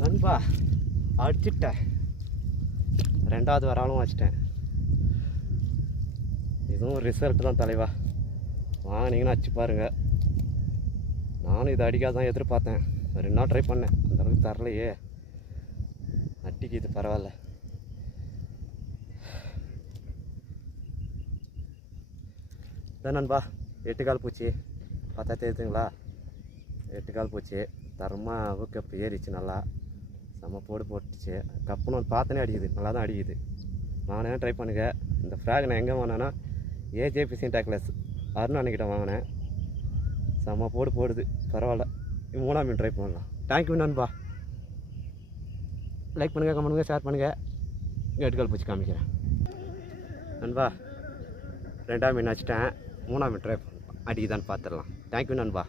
நண்பா அடிச்சிட்டேன், ரெண்டாவது வராலும் வச்சிட்டேன். இதுவும் ரிசல்ட் தான் தலைவா. வாங்கினீங்கன்னா அடிச்சு பாருங்கள். நானும் இதை அடிக்காதான் எதிர்பார்த்தேன். 2 நாள் ட்ரை பண்ணேன், அந்தளவுக்கு தரலையே. அடிக்குது, பரவாயில்ல. இதான் நண்பா 8 கால் பூச்சி பார்த்தா தெரியுதுங்களா? 8 கால் பூச்சி தரமாக கப்பு ஏறிச்சு, நல்லா செம்ம போட்டுச்சு. கப்புன்னு வந்து பார்த்தனே அடிக்குது, நல்லா தான் அடிக்குது. நானே ட்ரை பண்ணுங்க. இந்த ஃப்ராக் நான் எங்கே வாங்கினேன்னா ஏஜே ஃபிஷிங் டேக்லஸ் அருண் அன்னைக்கிட்ட வாங்கினேன். செம்ம போடுது, பரவாயில்ல. 3ஆம் மீன் ட்ரை பண்ணலாம். தேங்க்யூ நண்பா. லைக் பண்ணுங்கள், கமெண்ட் பண்ணுங்கள், ஷேர் பண்ணுங்கள். 8 கால் பூச்சி காமிக்கிறேன் நண்பா. 2ஆம் மீன் வச்சிட்டேன், 3ஆம் மீன் ட்ரை பண்ணலாம். அடிக்குதான்னு பார்த்துடலாம். தேங்க்யூ நண்பா.